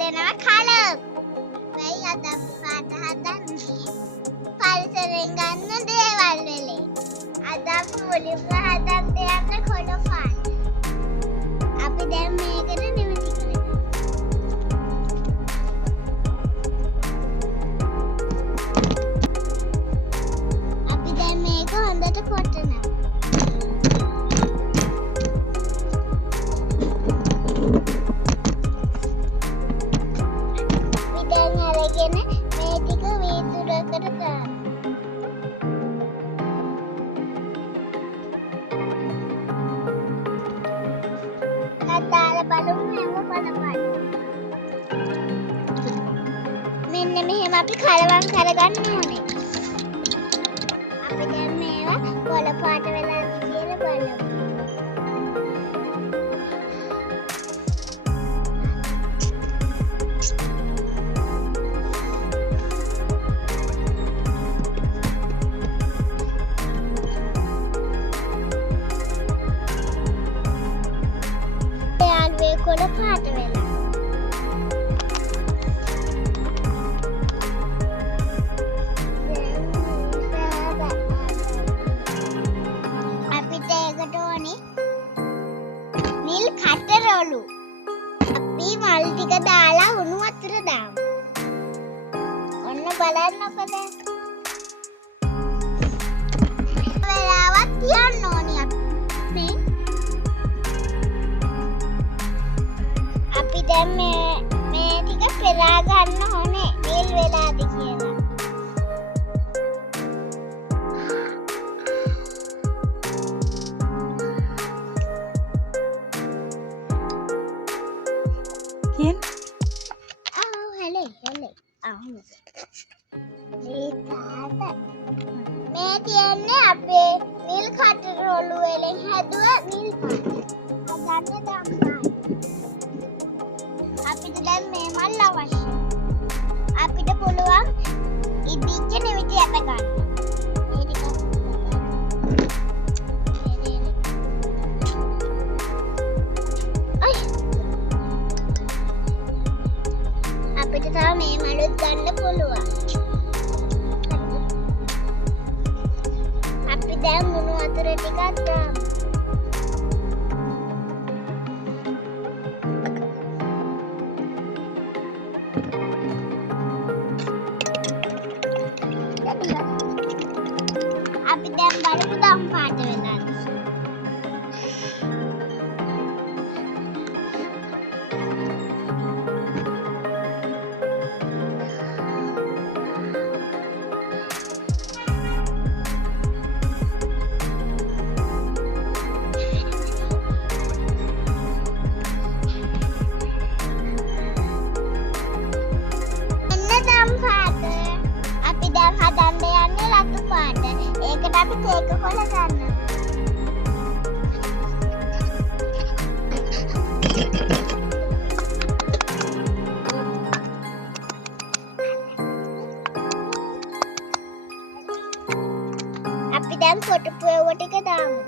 දෙනවා කලර්. වෙයි අද පාට හදන්නේ. පරිසරෙන් ගන්න දේවල් වලින්. අද මුලින්ම හදන්න යන්නේ කොළ පාට. අපි දැන් මේකට නිමිති කරගමු. අපි දැන් මේක හොඳට කොටනවා. අපි දැන් අරගෙන මේ ටික වීදුරකට දාන්න. දාලා බලමු හැම බලපන්න. මෙන්න මෙහෙම අපි කලවම් කරගන්න ඕනේ. අපි දැන් මේවා කොළ පාට වෙලාද කියලා බලමු. කොළ පාට වෙලා. අපිට ඒකට ඕනේ නිල් කටරොළු. අපි මල් ටික දාලා උණු වතුර දාමු. ඔන්න බලන්නකෝ දැන්. වෙලාවක් තියන්න ඕනේ අපි. අපි දැන් මේ ටික පෙරා ගන්න ඕනේ නිල් වෙලාද කියලා. කියන්න. හැලේ. මේ තියන්නේ අපේ නිල් කටරොළු වලින් හැදුව නිල් පාට. හදන්න දම්මයි. අපිට දැන් මේ මල් අවශ්‍යයි. අපිට පුළුවන් ඉදිච්ච නිමිති අත ගන්න. මේ ටික අපිට තව මේ මලුත් ගන්න පුළුවන්. අපි දැන් උණු වතුර ටිකක් දාමු. අපි දැන් බලමු දම් පාට වෙලාද. හදන්න යන්නේ රතු පාට. ඒකට අපි කේක කොළ ගන්නවා. අපි දැන් කොටපු ඒවා ටික දාමු.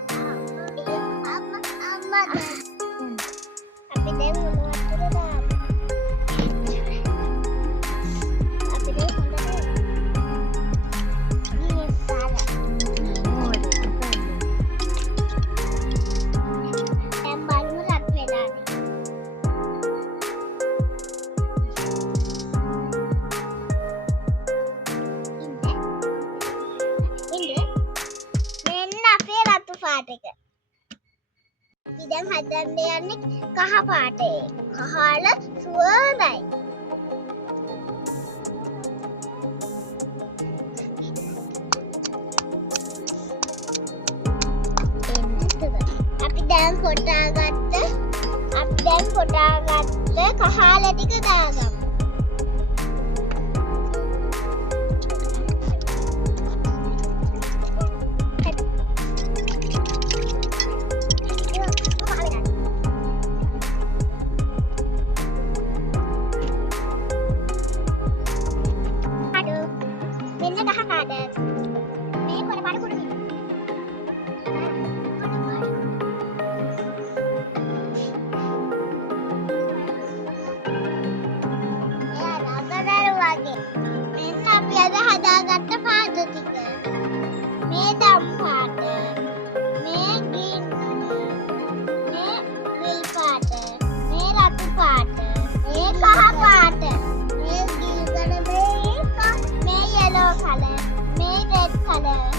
අපි දැන් උණු වතුර දාමු. පාටක. අපි දැන් හදන්න යන්නේ කහ පාටේ. කහල සුවඳයි. අපි දැන් කොටාගත්ත කහල ටික දාගමු. colour, මේ red colour.